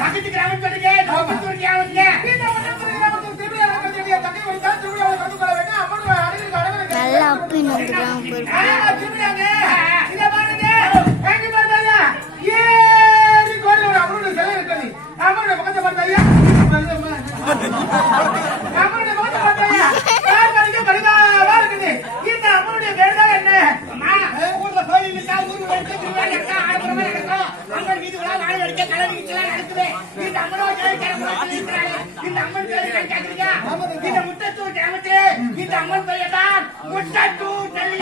பக்கத்து கிராமம் சொல்லுங்க நல்லா அப்பின்னு இந்த முட்டத்தூர் கிராமத்திலே இந்த அம்மன் பெயர் தான் முட்டத்தூர்